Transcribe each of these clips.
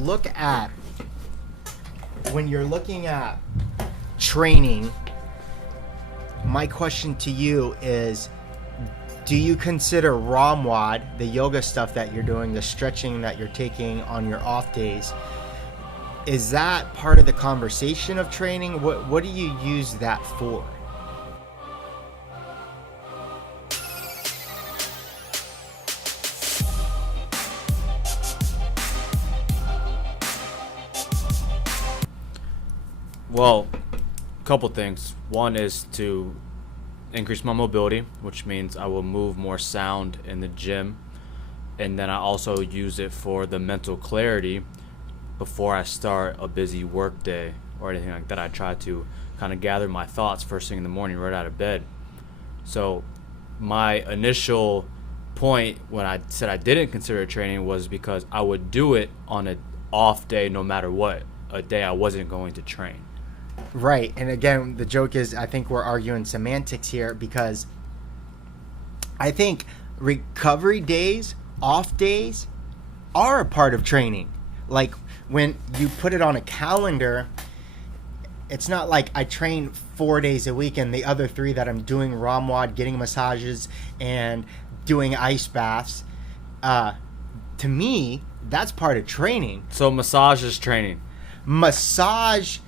Look at when you're looking at training, my question to you is, do you consider ROMWOD, the yoga stuff that you're doing, the stretching that you're taking on your off days, is that part of the conversation of training? What do you use that for? Well, a couple things. One is to increase my mobility, which means I will move more sound in the gym. And then I also use it for the mental clarity before I start a busy work day or anything like that. I try to kind of gather my thoughts first thing in the morning right out of bed. So my initial point when I said I didn't consider training was because I would do it on an off day no matter what, a day I wasn't going to train. Right. And again, the joke is I think we're arguing semantics here, because I think recovery days, off days, are a part of training. Like when you put it on a calendar, it's not like I train 4 days a week and the other 3 that I'm doing ROMWOD, getting massages, and doing ice baths. To me, that's part of training. So massage is training. Massage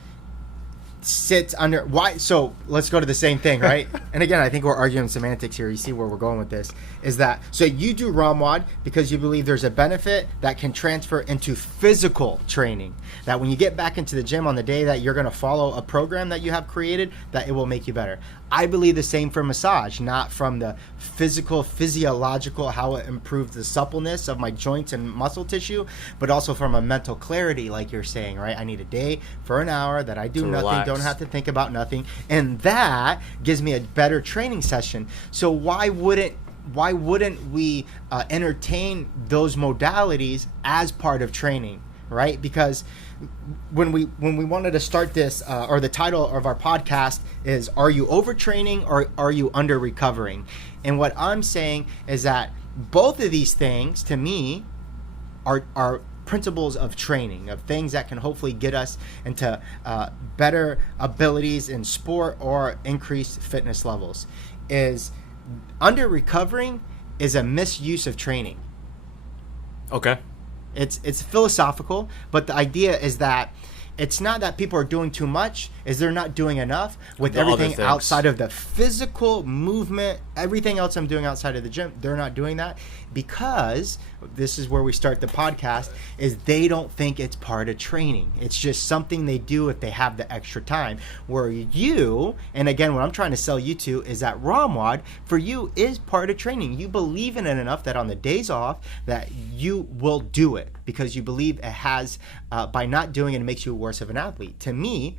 sits under why. So let's go to the same thing, right? And again, I think we're arguing semantics here. You see where we're going with this is that, so you do ROMWOD because you believe there's a benefit that can transfer into physical training, that when you get back into the gym on the day that you're going to follow a program that you have created, that it will make you better. I believe the same for massage, not from the physiological, how it improves the suppleness of my joints and muscle tissue, but also from a mental clarity, like you're saying, right? I need a day for an hour that I do to nothing, relax. Don't have to think about nothing, and that gives me a better training session. So why wouldn't we entertain those modalities as part of training, right? Because when we wanted to start this, or the title of our podcast is, are you overtraining or are you under recovering? And what I'm saying is that both of these things, to me, are principles of training, of things that can hopefully get us into better abilities in sport or increased fitness levels. Is under recovering is a misuse of training. Okay. It's philosophical, but the idea is that it's not that people are doing too much, is they're not doing enough with The other everything things. outside of the physical movement, everything else I'm doing outside of the gym. They're not doing that because, this is where we start the podcast, is they don't think it's part of training. It's just something they do if they have the extra time. Where you, and again, what I'm trying to sell you to is that ROMWOD for you is part of training. You believe in it enough that on the days off that you will do it because you believe it has, by not doing it, it makes you worse of an athlete. To me,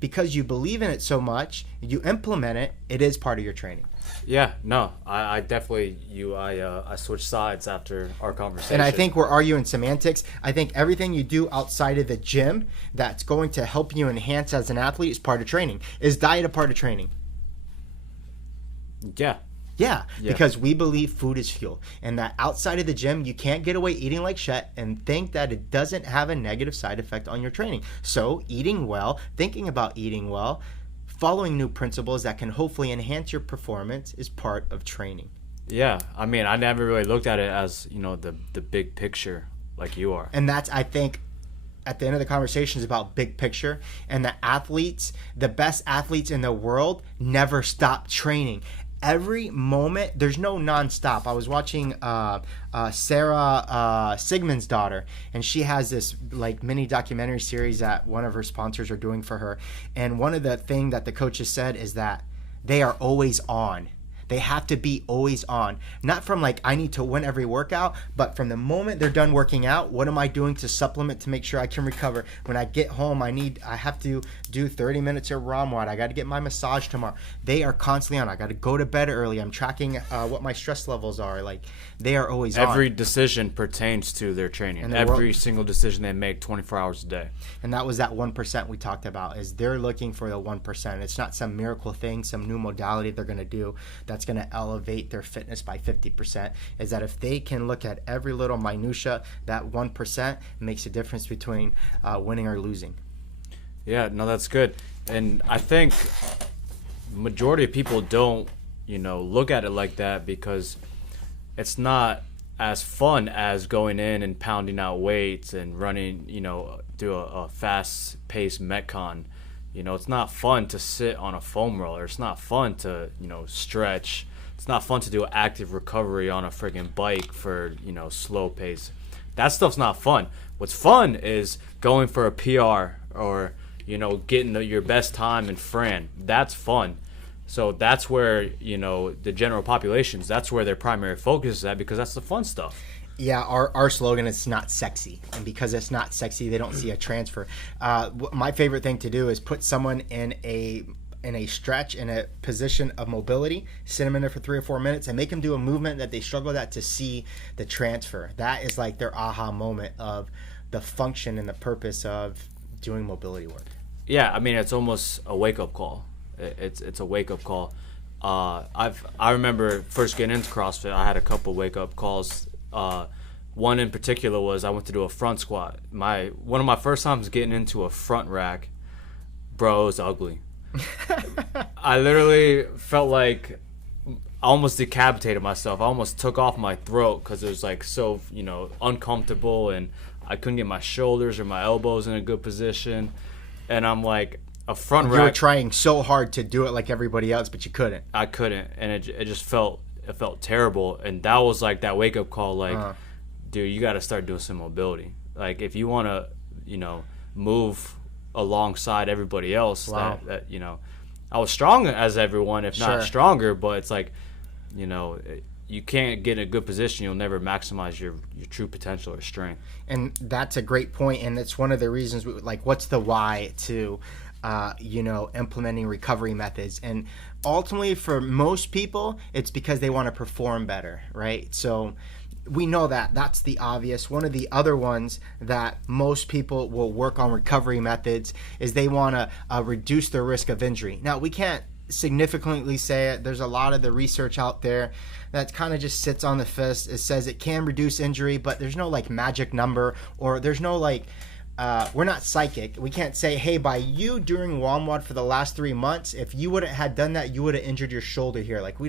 because you believe in it so much, you implement it, it is part of your training. Yeah, no, I definitely, I switched sides after our conversation. And I think we're arguing semantics. I think everything you do outside of the gym that's going to help you enhance as an athlete is part of training. Is diet a part of training? Yeah, because we believe food is fuel, and that outside of the gym, you can't get away eating like shit and think that it doesn't have a negative side effect on your training. So eating well, thinking about eating well, following new principles that can hopefully enhance your performance is part of training. Yeah, I mean, I never really looked at it as, the big picture like you are. And that's, I think, at the end of the conversation is about big picture, and the athletes, the best athletes in the world, never stop training. Every moment, there's no nonstop. I was watching Sarah Sigmund's daughter, and she has this like mini documentary series that one of her sponsors are doing for her. And one of the things that the coaches said is that they are always on. They have to be always on. Not from like, I need to win every workout, but from the moment they're done working out, what am I doing to supplement to make sure I can recover? When I get home, I have to do 30 minutes of ROMWOD. I got to get my massage tomorrow. They are constantly on. I got to go to bed early. I'm tracking what my stress levels are. Like, they are always on. Every decision pertains to their training. And every single decision they make 24 hours a day. And that was that 1% we talked about, is they're looking for the 1%. It's not some miracle thing, some new modality they're going to do that's that's going to elevate their fitness by 50%, is that if they can look at every little minutia, that 1% makes a difference between winning or losing. Yeah, no, that's good. And I think majority of people don't, look at it like that, because it's not as fun as going in and pounding out weights and running, do a fast-paced Metcon. It's not fun to sit on a foam roller. It's not fun to, stretch. It's not fun to do active recovery on a friggin' bike for, slow pace. That stuff's not fun. What's fun is going for a PR or, getting your best time in Fran. That's fun. So that's where, the general populations, that's where their primary focus is at, because that's the fun stuff. Yeah, our slogan is not sexy. And because it's not sexy, they don't see a transfer. My favorite thing to do is put someone in a stretch, in a position of mobility, sit them in there for 3 or 4 minutes, and make them do a movement that they struggle at to see the transfer. That is like their aha moment of the function and the purpose of doing mobility work. Yeah, I mean, it's almost a wake-up call. It's a wake-up call. I remember first getting into CrossFit, I had a couple wake-up calls. One in particular was I went to do a front squat. One of my first times getting into a front rack, bro, it was ugly. I literally felt like I almost decapitated myself. I almost took off my throat because it was like so, uncomfortable, and I couldn't get my shoulders or my elbows in a good position. And I'm like, a front rack. You were trying so hard to do it like everybody else, but you couldn't. I couldn't, and it just felt terrible. And that was like that wake up call, like, dude, you got to start doing some mobility. Like, if you want to, move alongside everybody else, wow. that I was strong as everyone, if not stronger, but it's like, you can't get in a good position, you'll never maximize your true potential or strength. And that's a great point, and it's one of the reasons, what's the why to implementing recovery methods. And ultimately, for most people, it's because they want to perform better, right? So we know that that's the obvious. One of the other ones that most people will work on recovery methods is they want to reduce their risk of injury. Now, we can't significantly say it. There's a lot of the research out there that kind of just sits on the fist. It says it can reduce injury, but there's no like magic number, or there's no like we're not psychic. We can't say, hey, by you doing WOMWOD for the last 3 months, if you wouldn't have done that, you would have injured your shoulder here. Like, we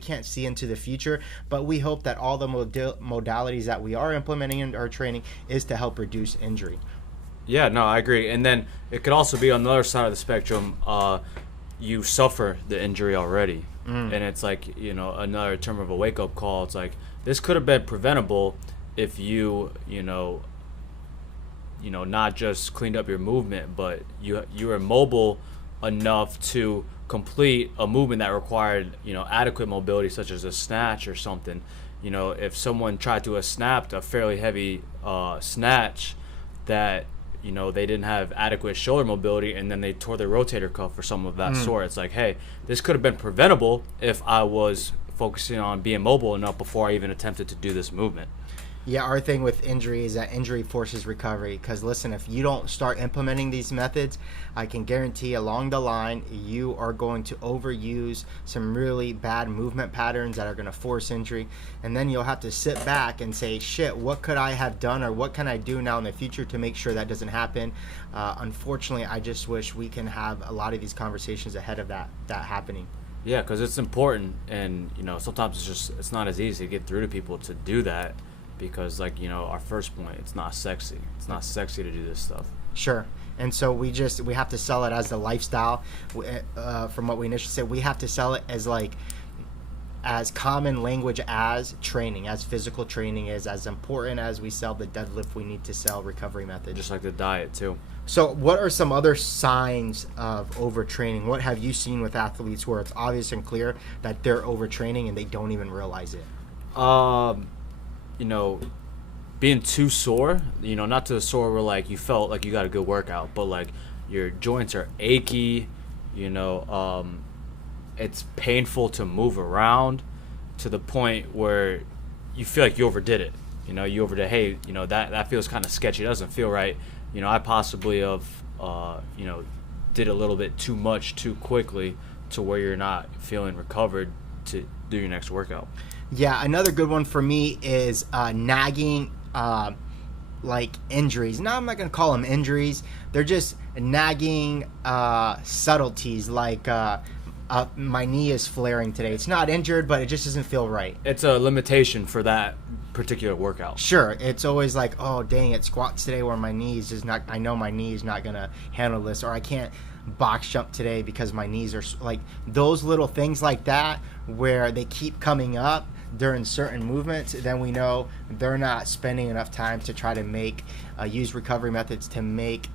can't see into the future, but we hope that all the modalities that we are implementing in our training is to help reduce injury. Yeah, no, I agree. And then it could also be on the other side of the spectrum, you suffer the injury already. And it's like, another term of a wake-up call. It's like, this could have been preventable if you, not just cleaned up your movement, but you were mobile enough to complete a movement that required, adequate mobility, such as a snatch or something. If someone tried to snap a fairly heavy snatch that, they didn't have adequate shoulder mobility, and then they tore their rotator cuff or something of that sort. It's like, hey, this could have been preventable if I was focusing on being mobile enough before I even attempted to do this movement. Yeah, our thing with injury is that injury forces recovery. Because listen, if you don't start implementing these methods, I can guarantee along the line you are going to overuse some really bad movement patterns that are going to force injury. And then you'll have to sit back and say, shit, what could I have done, or what can I do now in the future to make sure that doesn't happen? Unfortunately, I just wish we can have a lot of these conversations ahead of that happening. Yeah, because it's important, and sometimes it's not as easy to get through to people to do that. Because, like, our first point, it's not sexy. It's not sexy to do this stuff. Sure. And so we have to sell it as the lifestyle. From what we initially said, we have to sell it as common language as training, as physical training is, as important as we sell the deadlift, we need to sell recovery methods. Just like the diet, too. So what are some other signs of overtraining? What have you seen with athletes where it's obvious and clear that they're overtraining and they don't even realize it? Being too sore, not to the sore where like you felt like you got a good workout, but like your joints are achy, it's painful to move around to the point where you feel like you overdid it. You overdid, hey, that feels kind of sketchy, it doesn't feel right. I possibly have, did a little bit too much too quickly to where you're not feeling recovered to do your next workout. Yeah, another good one for me is nagging like injuries. Now, I'm not going to call them injuries. They're just nagging subtleties like my knee is flaring today. It's not injured, but it just doesn't feel right. It's a limitation for that particular workout. Sure. It's always like, oh, dang it, squats today where my knees is not, I know my knee is not going to handle this, or I can't box jump today because my knees are like those little things like that where they keep coming up during certain movements. Then we know they're not spending enough time to try to make use recovery methods to make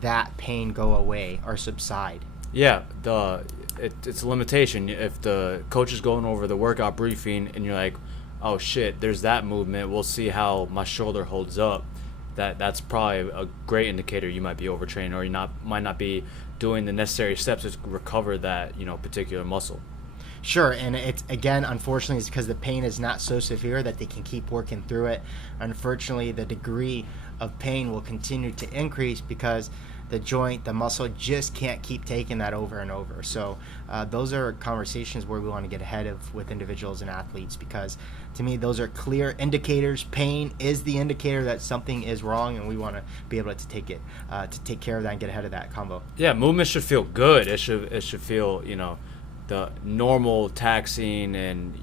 that pain go away or subside. Yeah, it's a limitation. If the coach is going over the workout briefing and you're like, oh shit, there's that movement, we'll see how my shoulder holds up, that's probably a great indicator you might be overtraining, or you might not be doing the necessary steps to recover that particular muscle. Sure, and it's, again, unfortunately, it's because the pain is not so severe that they can keep working through it. Unfortunately, the degree of pain will continue to increase because the joint, the muscle just can't keep taking that over and over. So those are conversations where we want to get ahead of with individuals and athletes, because to me, those are clear indicators. Pain is the indicator that something is wrong, and we want to be able to take care of that and get ahead of that combo. Yeah, movement should feel good. It should feel, the normal taxing and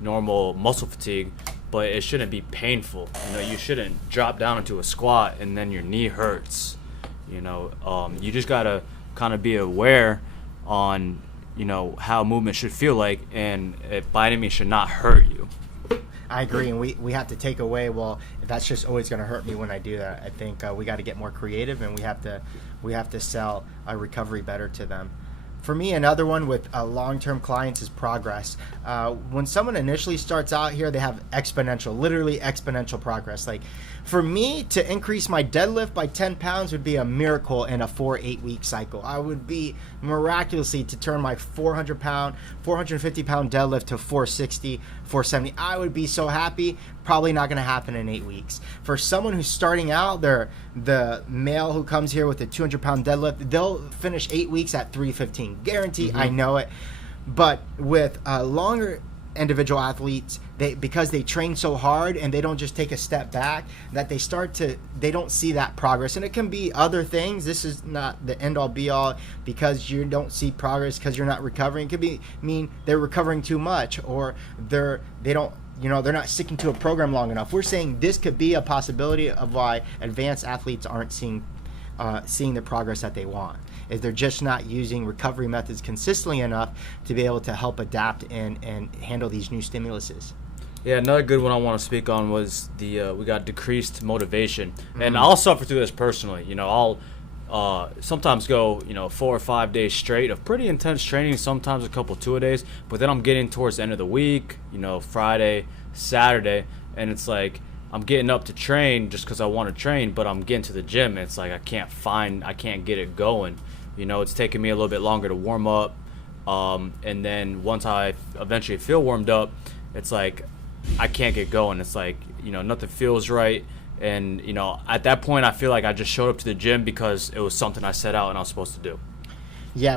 normal muscle fatigue, but it shouldn't be painful. You shouldn't drop down into a squat and then your knee hurts. You just gotta kind of be aware on how movement should feel like, and it by any means should not hurt you. I agree, and we have to take away, well, that's just always going to hurt me when I do that. I think we got to get more creative, and we have to sell a recovery better to them. For me, another one with long-term clients is progress. When someone initially starts out here, they have literally exponential progress. Like for me to increase my deadlift by 10 pounds would be a miracle in a 4-8 week cycle. I would be miraculously to turn my 450 pound deadlift to 460, 470. I would be so happy. Probably not going to happen in 8 weeks. For someone who's starting out, the male who comes here with a 200 pound deadlift, they'll finish 8 weeks at 315. Guarantee, I know it. But with longer individual athletes, because they train so hard and they don't just take a step back, that they don't see that progress. And it can be other things. This is not the end all be all because you don't see progress because you're not recovering. It could mean they're recovering too much, or they're not sticking to a program long enough. We're saying this could be a possibility of why advanced athletes aren't seeing the progress that they want, is they're just not using recovery methods consistently enough to be able to help adapt and handle these new stimuluses. Yeah, another good one I want to speak on was we got decreased motivation. And I'll suffer through this personally. I'll sometimes go 4 or 5 days straight of pretty intense training, sometimes a couple 2-a-days, but then I'm getting towards the end of the week, Friday, Saturday, and it's like I'm getting up to train just because I want to train, but I'm getting to the gym and it's like I can't get it going. It's taking me a little bit longer to warm up, and then once I eventually feel warmed up, it's like I can't get going. It's like nothing feels right. And, at that point, I feel like I just showed up to the gym because it was something I set out and I was supposed to do. Yeah,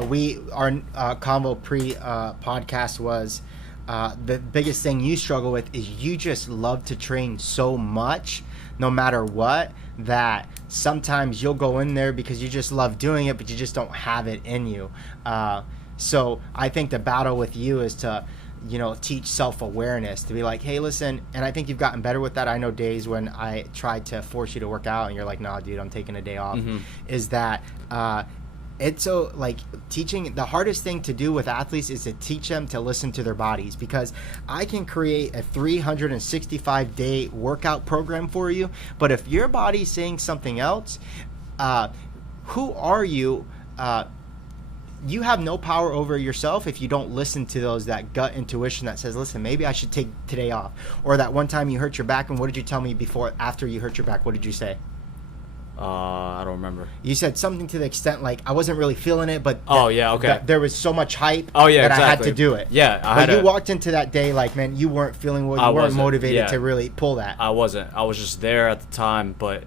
our combo pre-podcast was the biggest thing you struggle with is you just love to train so much, no matter what, that sometimes you'll go in there because you just love doing it, but you just don't have it in you. So I think the battle with you is to teach self-awareness, to be like, hey, listen, and I think you've gotten better with that. I know days when I tried to force you to work out and you're like, nah, dude, I'm taking a day off. Is that it's so like teaching, the hardest thing to do with athletes is to teach them to listen to their bodies, because I can create a 365-day workout program for you, but if your body's saying something else, who are you? You have no power over yourself if you don't listen to that gut intuition that says, listen, maybe I should take today off. Or that one time you hurt your back, and what did you tell me after you hurt your back? What did you say? I don't remember. You said something to the extent like, I wasn't really feeling it, but there was so much hype that exactly. I had to do it. Yeah. You walked into that day like, man, you weren't feeling well, you weren't motivated to really pull that. I wasn't. I was just there at the time, but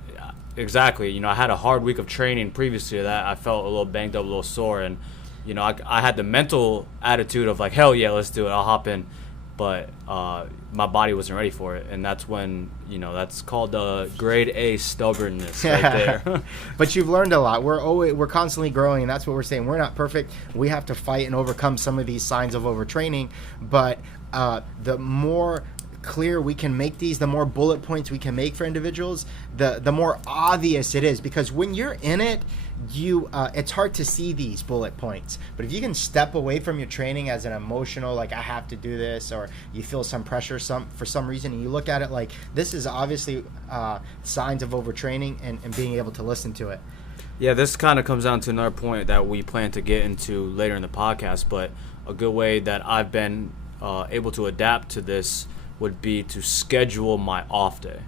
exactly. I had a hard week of training previously to that. I felt a little banged up, a little sore, and you know, I had the mental attitude of like, hell yeah, let's do it, I'll hop in. But my body wasn't ready for it, and that's when, you know, that's called the grade A stubbornness right there. But you've learned a lot. We're constantly growing, and that's what we're saying. We're not perfect. We have to fight and overcome some of these signs of overtraining. But the more clear we can make these, the more bullet points we can make for individuals, the more obvious it is. Because when you're in it, it's hard to see these bullet points. But if you can step away from your training as an emotional, like I have to do this, or you feel some pressure for some reason, and you look at it like this is obviously signs of overtraining, and being able to listen to it. Yeah, this kind of comes down to another point that we plan to get into later in the podcast, but a good way that I've been able to adapt to this would be to schedule my off day.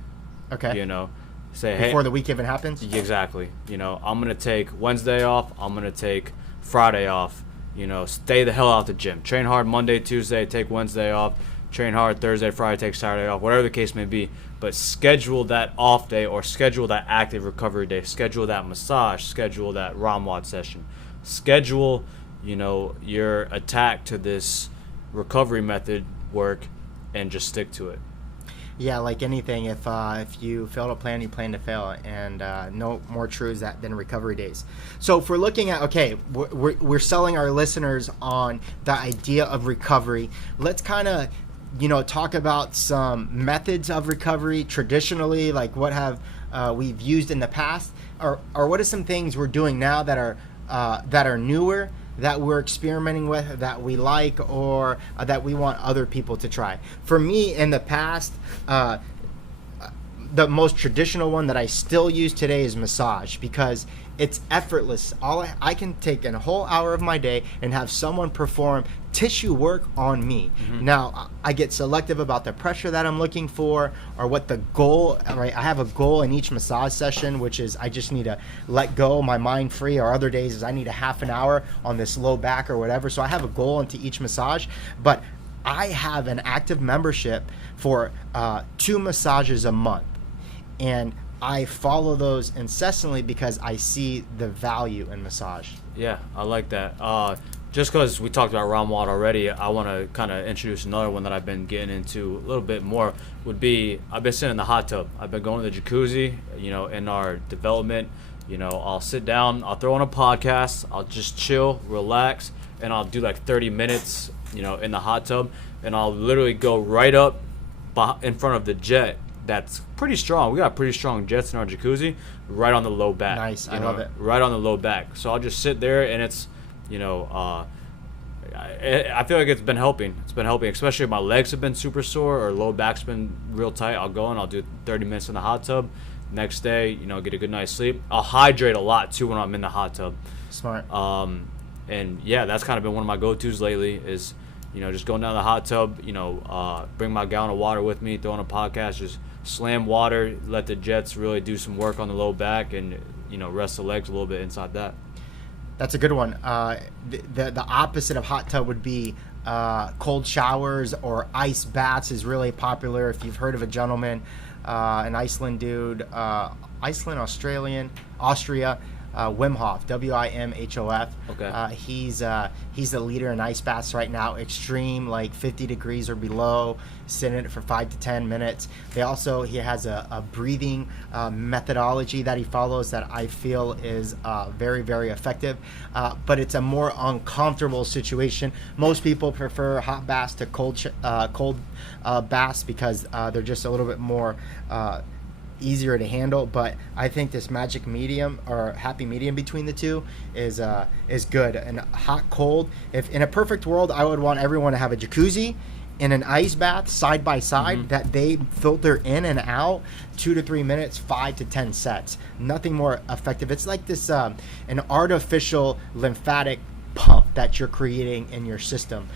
Okay. You know, say, before hey, the week even happens? Exactly. You know, I'm going to take Wednesday off. I'm going to take Friday off. You know, stay the hell out the gym. Train hard Monday, Tuesday, take Wednesday off. Train hard Thursday, Friday, take Saturday off. Whatever the case may be. But schedule that off day, or schedule that active recovery day. Schedule that massage. Schedule that ROMWOD session. Schedule, you know, your attack to this recovery method work, and just stick to it. Yeah, like anything, if you fail to plan, you plan to fail, and no more true is that than recovery days. So if we're looking at, okay, we're selling our listeners on the idea of recovery, let's kind of, you know, talk about some methods of recovery traditionally, like what have we've used in the past, or what are some things we're doing now that are newer, that we're experimenting with, that we like, or that we want other people to try. For me, in the past, the most traditional one that I still use today is massage, because it's effortless. I can take a whole hour of my day and have someone perform tissue work on me. Mm-hmm. Now, I get selective about the pressure that I'm looking for, or what the goal, right? I have a goal in each massage session, which is I just need to let go my mind free, or other days is I need a half an hour on this low back or whatever. So I have a goal into each massage, but I have an active membership for 2 massages a month. And I follow those incessantly because I see the value in massage. Yeah, I like that. Just because we talked about ROMWOD already, I want to kind of introduce another one that I've been getting into a little bit more. Would be, I've been sitting in the hot tub. I've been going to the jacuzzi, you know, in our development. You know, I'll sit down, I'll throw on a podcast, I'll just chill, relax, and I'll do like 30 minutes, you know, in the hot tub. And I'll literally go right up in front of the jet. That's pretty strong. We got pretty strong jets in our jacuzzi, right on the low back. Nice, I love it. Right on the low back. So I'll just sit there, and it's, you know, I feel like it's been helping. It's been helping, especially if my legs have been super sore or low back's been real tight. I'll go and I'll do 30 minutes in the hot tub. Next day, you know, get a good night's sleep. I'll hydrate a lot too when I'm in the hot tub. Smart. And yeah, that's kind of been one of my go-tos lately is, you know, just going down to the hot tub, you know, bring my gallon of water with me, throw on a podcast, just slam water, let the jets really do some work on the low back, and, you know, rest the legs a little bit inside that. That's a good one. The opposite of hot tub would be cold showers, or ice baths is really popular. If you've heard of a gentleman, an Iceland dude, Australia, Wim Hof, Wimhof. Okay. He's the leader in ice baths right now. Extreme, like 50 degrees or below. Sit in it for 5 to 10 minutes. He has a breathing methodology that he follows that I feel is very, very effective. But it's a more uncomfortable situation. Most people prefer hot baths to cold baths because they're just a little bit more easier to handle, but I think this magic medium, or happy medium between the two, is good. And hot cold, if in a perfect world, I would want everyone to have a jacuzzi and an ice bath side by side, mm-hmm. that they filter in and out 2 to 3 minutes, 5 to 10 sets. Nothing more effective. It's like this an artificial lymphatic pump that you're creating in your system.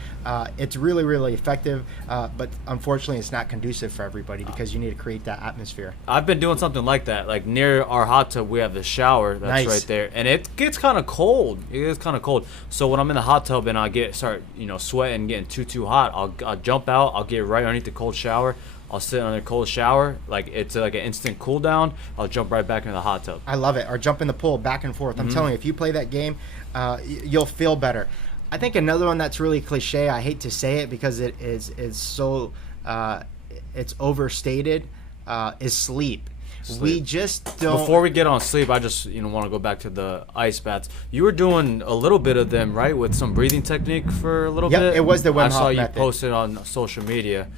It's really, really effective, but unfortunately it's not conducive for everybody because you need to create that atmosphere. I've been doing something like that. Like near our hot tub, we have the shower that's right there, and it gets kind of cold. It gets kind of cold. So when I'm in the hot tub and I start sweating, getting too hot, I'll jump out. I'll get right underneath the cold shower, I'll sit on a cold shower, like it's like an instant cool down. I'll jump right back into the hot tub. I love it. Or jump in the pool back and forth. I'm telling you, if you play that game, you'll feel better. I think another one that's really cliche, I hate to say it because it is so it's overstated, is sleep. We just don't. Before we get on sleep, I just want to go back to the ice baths. You were doing a little bit of them, right, with some breathing technique for a little bit. Yep, it was the Wim Hof Method. I saw you method. posted on social media.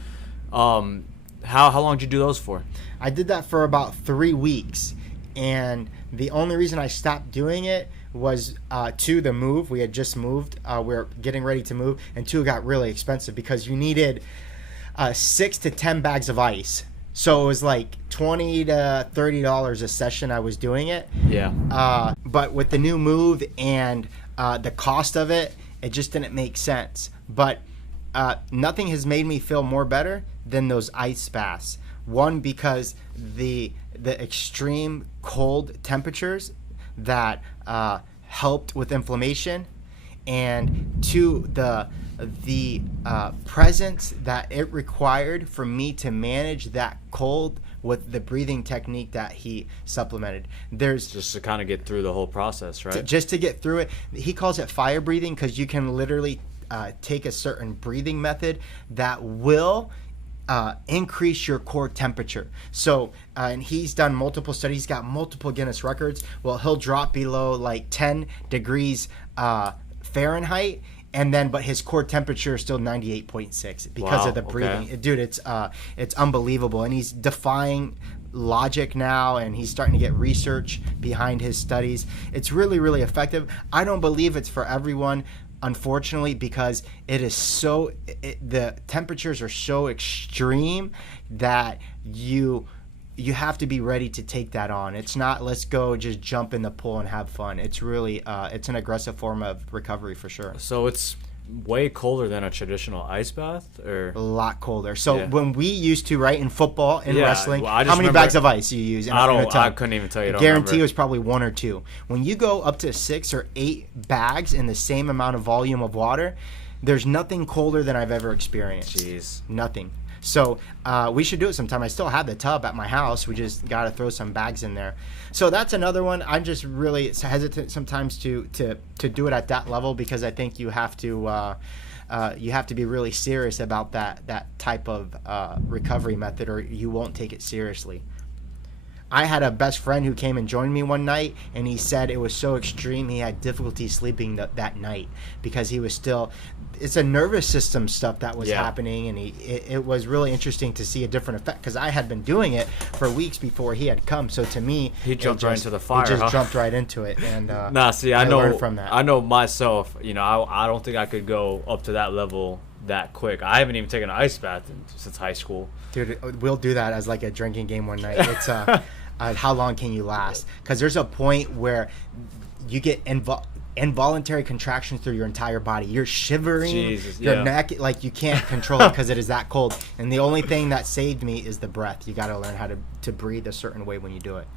How long did you do those for? I did that for about 3 weeks, and the only reason I stopped doing it was the move. We had just moved. We were getting ready to move, and it got really expensive because you needed 6 to 10 bags of ice. So it was like $20 to $30 a session I was doing it. Yeah. But with the new move and the cost of it, it just didn't make sense. But nothing has made me feel more better than those ice baths. One, because the extreme cold temperatures that helped with inflammation, and two, the presence that it required for me to manage that cold with the breathing technique that he supplemented. There's just to kind of get through the whole process, right? Just to get through it. He calls it fire breathing because you can literally take a certain breathing method that will increase your core temperature. So, and he's done multiple studies. He's got multiple Guinness records. Well, he'll drop below like 10 degrees Fahrenheit, and then but his core temperature is still 98.6 because of the breathing. Okay. Dude, it's unbelievable, and he's defying logic now, and he's starting to get research behind his studies. It's really, really effective. I don't believe it's for everyone, unfortunately, because it is the temperatures are so extreme that you have to be ready to take that on. It's not let's go just jump in the pool and have fun. It's really it's an aggressive form of recovery for sure. So it's way colder than a traditional ice bath, or a lot colder. So when we used to, right, in football and wrestling, well, how many bags of ice do you use? I couldn't even tell you. I guarantee it was probably 1 or 2. When you go up to 6 or 8 bags in the same amount of volume of water, there's nothing colder than I've ever experienced. Jeez. Nothing. So we should do it sometime. I still have the tub at my house. We just got to throw some bags in there. So that's another one. I'm just really hesitant sometimes to do it at that level because I think you have to be really serious about that type of recovery method, or you won't take it seriously. I had a best friend who came and joined me one night, and he said it was so extreme he had difficulty sleeping that night because he was still. It's a nervous system stuff that was happening, and it was really interesting to see a different effect because I had been doing it for weeks before he had come. So to me, he jumped right into the fire. He just jumped right into it, and I learned from that. I know myself. I don't think I could go up to that level that quick. I haven't even taken an ice bath since high school. Dude, we'll do that as like a drinking game one night. It's how long can you last? Because there's a point where you get involuntary contractions through your entire body. You're shivering, your neck, like you can't control it because it is that cold. And the only thing that saved me is the breath. You got to learn how to breathe a certain way when you do it.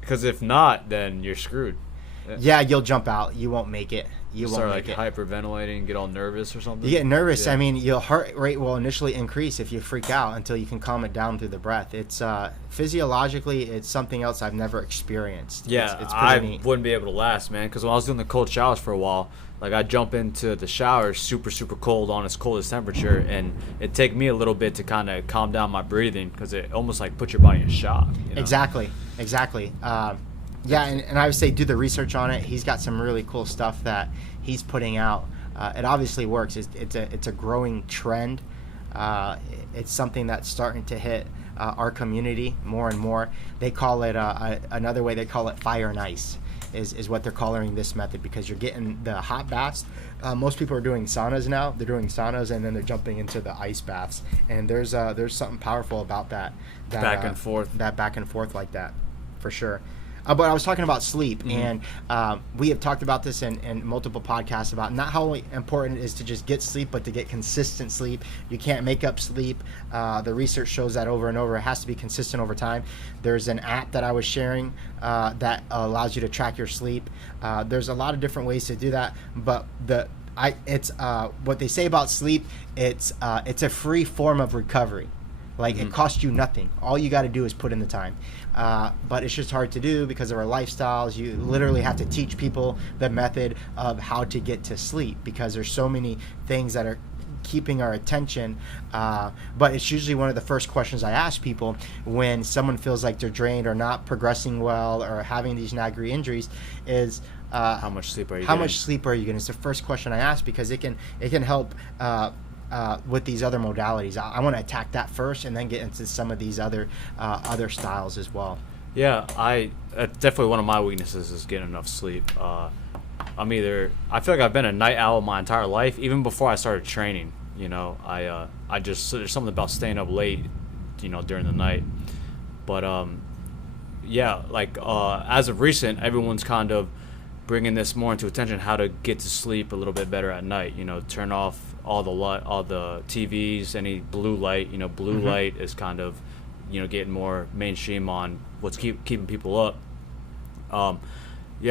Because if not, then you're screwed. Yeah, you'll jump out. You won't make it. You won't start make it. Hyperventilating, get all nervous or something. You get nervous. Yeah. I mean, your heart rate will initially increase if you freak out until you can calm it down through the breath. It's physiologically, it's something else I've never experienced. Yeah, it's I neat. Wouldn't be able to last, man. Because when I was doing the cold showers for a while, like I jump into the shower super, super cold on its coldest temperature, and it'd take me a little bit to kind of calm down my breathing because it almost like puts your body in shock. You know? Exactly. Yeah, and I would say do the research on it. He's got some really cool stuff that he's putting out. It obviously works. It's a growing trend. It's something that's starting to hit our community more and more. They call it another way. They call it fire and ice. Is what they're calling this method because you're getting the hot baths. Most people are doing saunas now. They're doing saunas and then they're jumping into the ice baths. And there's something powerful about that back and forth. That back and forth like that, for sure. But I was talking about sleep, and we have talked about this in multiple podcasts about not how important it is to just get sleep, but to get consistent sleep. You can't make up sleep. The research shows that over and over. It has to be consistent over time. There's an app that I was sharing that allows you to track your sleep. There's a lot of different ways to do that, but it's what they say about sleep. It's a free form of recovery. Like it costs you nothing. All you got to do is put in the time. But it's just hard to do because of our lifestyles. You literally have to teach people the method of how to get to sleep because there's so many things that are keeping our attention. But it's usually one of the first questions I ask people when someone feels like they're drained or not progressing well or having these nagging injuries is how much sleep are you how getting? much sleep are you getting? It's the first question I ask because it can help with these other modalities. I want to attack that first and then get into some of these other styles as well. Yeah, definitely one of my weaknesses is getting enough sleep. I feel like I've been a night owl my entire life, even before I started training. You know, there's something about staying up late, you know, during the night. But as of recent, everyone's kind of bringing this more into attention, how to get to sleep a little bit better at night. You know, turn off all the TVs, any blue light. You know, blue light is kind of, you know, getting more mainstream on what's keeping people up.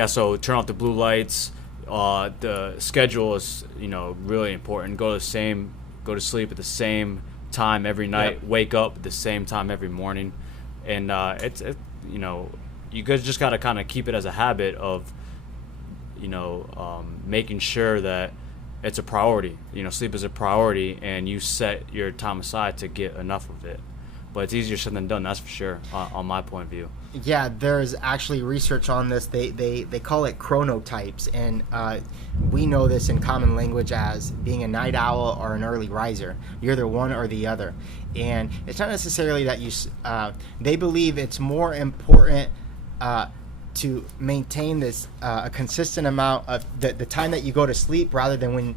So turn off the blue lights. The schedule is, you know, really important. Go to sleep at the same time every night. Yep. Wake up at the same time every morning, and you know, you guys just gotta kind of keep it as a habit of, you know, making sure that it's a priority. You know, sleep is a priority, and you set your time aside to get enough of it. But it's easier said than done, that's for sure, on my point of view. Yeah, there's actually research on this. They call it Krono-types, and we know this in common language as being a night owl or an early riser. You're either one or the other. And it's not necessarily that they believe it's more important to maintain this a consistent amount of the time that you go to sleep rather than when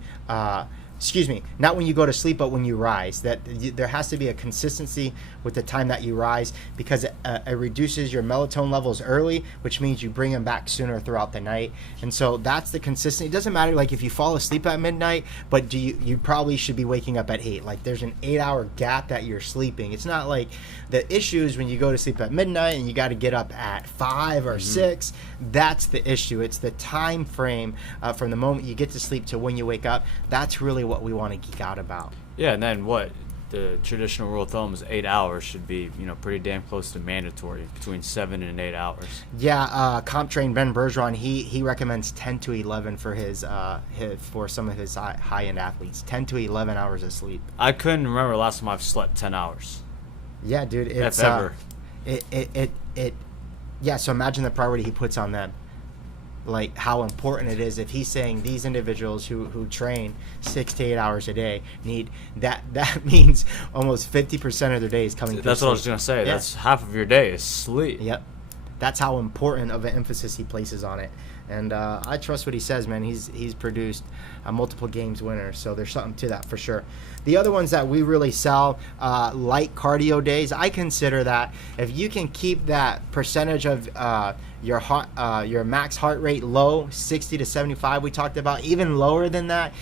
not when you go to sleep, but when you rise. There has to be a consistency with the time that you rise because it reduces your melatonin levels early, which means you bring them back sooner throughout the night. And so that's the consistency. It doesn't matter like if you fall asleep at midnight, but you probably should be waking up at 8. Like there's an 8-hour gap that you're sleeping. It's not like the issue is when you go to sleep at midnight and you got to get up at 5 or 6. That's the issue. It's the time frame from the moment you get to sleep to when you wake up. That's really what we want to geek out about. Yeah, and then the traditional rule of thumb is 8 hours should be, you know, pretty damn close to mandatory, between 7 and 8 hours. Yeah, comp train Ben Bergeron, he recommends 10 to 11 for for some of his high end athletes. 10 to 11 hours of sleep. I couldn't remember the last time I've slept 10 hours. Yeah, dude, it's if ever. Yeah, so imagine the priority he puts on them. Like how important it is if he's saying these individuals who train 6 to 8 hours a day need that means almost 50% of their day is coming through That's sleep. What I was going to say. Yeah. That's half of your day is sleep. Yep. That's how important of an emphasis he places on it. And I trust what he says, man. He's produced multiple games winners, so there's something to that for sure. The other ones that we really sell, light cardio days, I consider that if you can keep that percentage of your max heart rate low, 60 to 75 we talked about, even lower than that.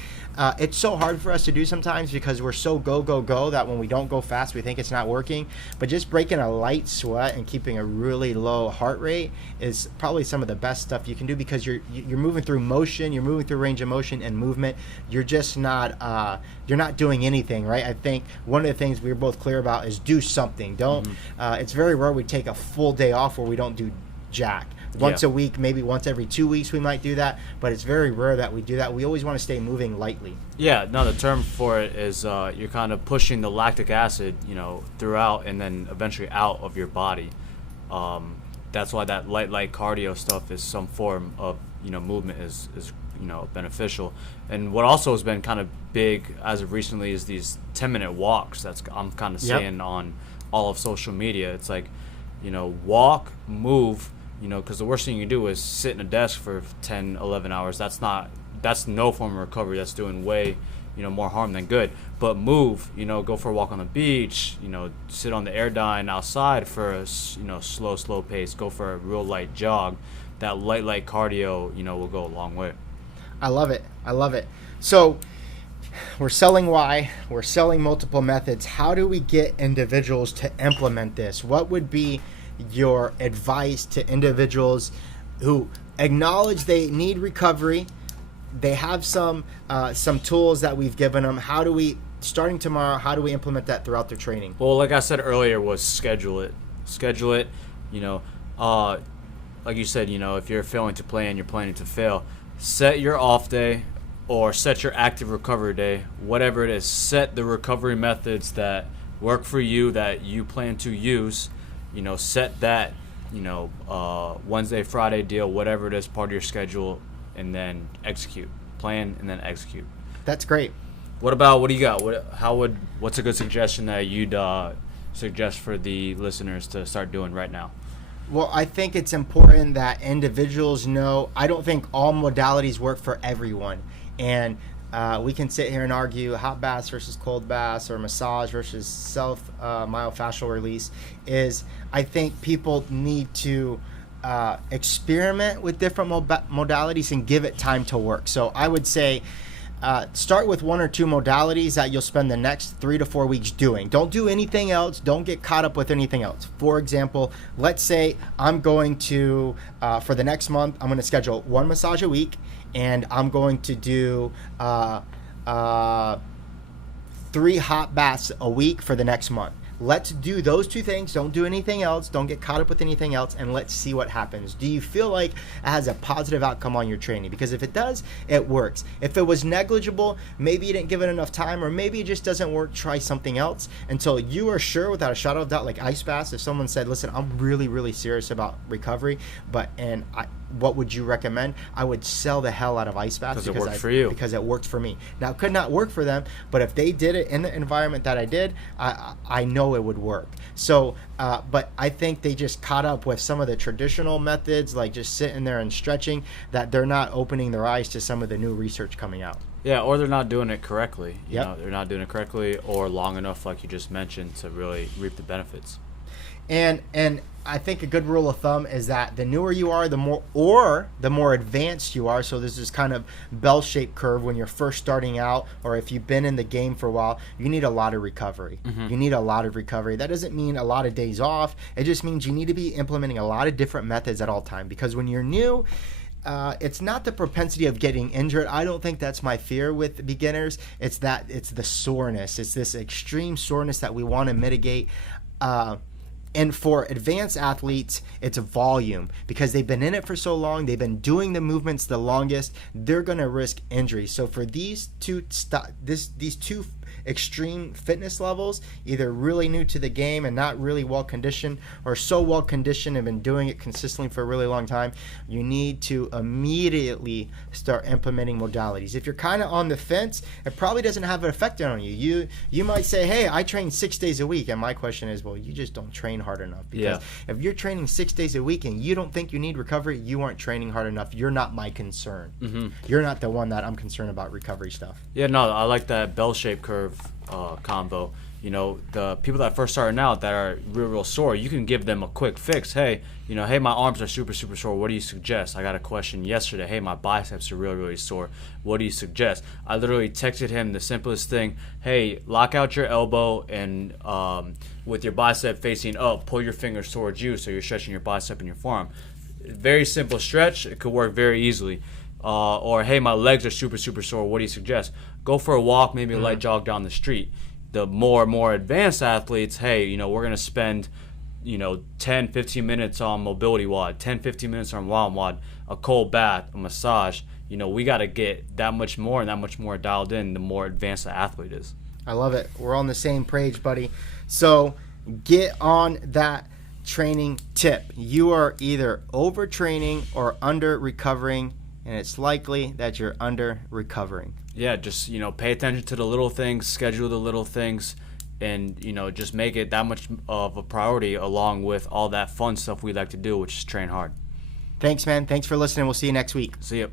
It's so hard for us to do sometimes because we're so go that when we don't go fast we think it's not working, but just breaking a light sweat and keeping a really low heart rate is probably some of the best stuff you can do because you're moving through motion, you're moving through range of motion and movement. You're just not you're not doing anything, right? I think one of the things we're both clear about is do something. Don't it's very rare we take a full day off where we don't do jack. Once a week, maybe once every 2 weeks we might do that, but it's very rare that we do that. We always want to stay moving lightly. Yeah, no, the term for it is you're kind of pushing the lactic acid, you know, throughout and then eventually out of your body. That's why that light cardio stuff is some form of, you know, movement is you know, beneficial. And what also has been kind of big as of recently is these 10-minute walks. I'm kind of seeing on all of social media. It's like, you know, walk, move. You know, because the worst thing you can do is sit in a desk for 10, 11 hours. That's no form of recovery. That's doing way, you know, more harm than good. But move, you know, go for a walk on the beach, you know, sit on the airdyne outside for a, you know, slow pace. Go for a real light jog. That light cardio, you know, will go a long way. I love it. So we're selling why. We're selling multiple methods. How do we get individuals to implement this? What would be your advice to individuals who acknowledge they need recovery? They have some tools that we've given them. How do we starting tomorrow, how do we implement that throughout their training? Well, like I said earlier, was schedule it. Schedule it. You know, like you said, you know, if you're failing to play and you're planning to fail, set your off day or set your active recovery day, whatever it is. Set the recovery methods that work for you, that you plan to use. You know, set that, you know, Wednesday, Friday deal, whatever it is, part of your schedule, and then execute. Plan and then execute. That's great. What do you got? What's a good suggestion that you'd suggest for the listeners to start doing right now? Well, I think it's important that individuals know. I don't think all modalities work for everyone. And we can sit here and argue hot baths versus cold baths or massage versus myofascial release. I think people need to experiment with different modalities and give it time to work. So I would say start with 1 or 2 modalities that you'll spend the next 3 to 4 weeks doing. Don't do anything else. Don't get caught up with anything else. For example, let's say I'm going to, for the next month, I'm going to schedule 1 massage a week, and I'm going to do 3 hot baths a week for the next month. Let's do those 2 things. Don't do anything else. Don't get caught up with anything else, and let's see what happens. Do you feel like it has a positive outcome on your training? Because if it does, it works. If it was negligible, maybe you didn't give it enough time, or maybe it just doesn't work, try something else until you are sure without a shadow of doubt. Like ice baths, if someone said, listen, I'm really, really serious about recovery, what would you recommend? I would sell the hell out of ice baths because it worked for you. Because it worked for me. Now, it could not work for them, but if they did it in the environment that I did, I know it would work. So, but I think they just caught up with some of the traditional methods, like just sitting there and stretching, that they're not opening their eyes to some of the new research coming out. Yeah, or they're not doing it correctly. You Yep. know, they're not doing it correctly or long enough, like you just mentioned, to really reap the benefits. And I think a good rule of thumb is that the newer you are, the more advanced you are. So there's this kind of bell-shaped curve when you're first starting out, or if you've been in the game for a while, you need a lot of recovery. Mm-hmm. You need a lot of recovery. That doesn't mean a lot of days off. It just means you need to be implementing a lot of different methods at all time. Because when you're new, it's not the propensity of getting injured. I don't think that's my fear with beginners. It's the soreness. It's this extreme soreness that we want to mitigate. And for advanced athletes, it's volume, because they've been in it for so long, they've been doing the movements the longest, they're going to risk injury. So for these two extreme fitness levels, either really new to the game and not really well conditioned, or so well conditioned and been doing it consistently for a really long time, you need to immediately start implementing modalities. If you're kind of on the fence, it probably doesn't have an effect on you. You might say, hey, I train 6 days a week, and my question is, well, you just don't train hard enough. Because if you're training 6 days a week and you don't think you need recovery, you aren't training hard enough. You're not my concern. Mm-hmm. You're not the one that I'm concerned about recovery stuff. Yeah, no, I like that bell-shaped curve combo. You know, the people that first starting out that are real sore, you can give them a quick fix. Hey, my arms are super sore. What do you suggest? I got a question yesterday. Hey, my biceps are really sore. What do you suggest? I literally texted him the simplest thing. Hey, lock out your elbow and with your bicep facing up, pull your fingers towards you so you're stretching your bicep and your forearm. Very simple stretch. It could work very easily. Or, hey, my legs are super sore. What do you suggest? Go for a walk, maybe a light jog down the street. The more advanced athletes, hey, we're going to spend, 10-15 minutes on mobility WOD, 10-15 minutes on WOD, a cold bath, a massage. We got to get that much more and that much more dialed in the more advanced the athlete is. I love it. We're on the same page, buddy. So get on that training tip. You are either overtraining or under recovering, and it's likely that you're under recovering. Yeah, just, pay attention to the little things, schedule the little things, and, just make it that much of a priority along with all that fun stuff we like to do, which is train hard. Thanks, man. Thanks for listening. We'll see you next week. See ya.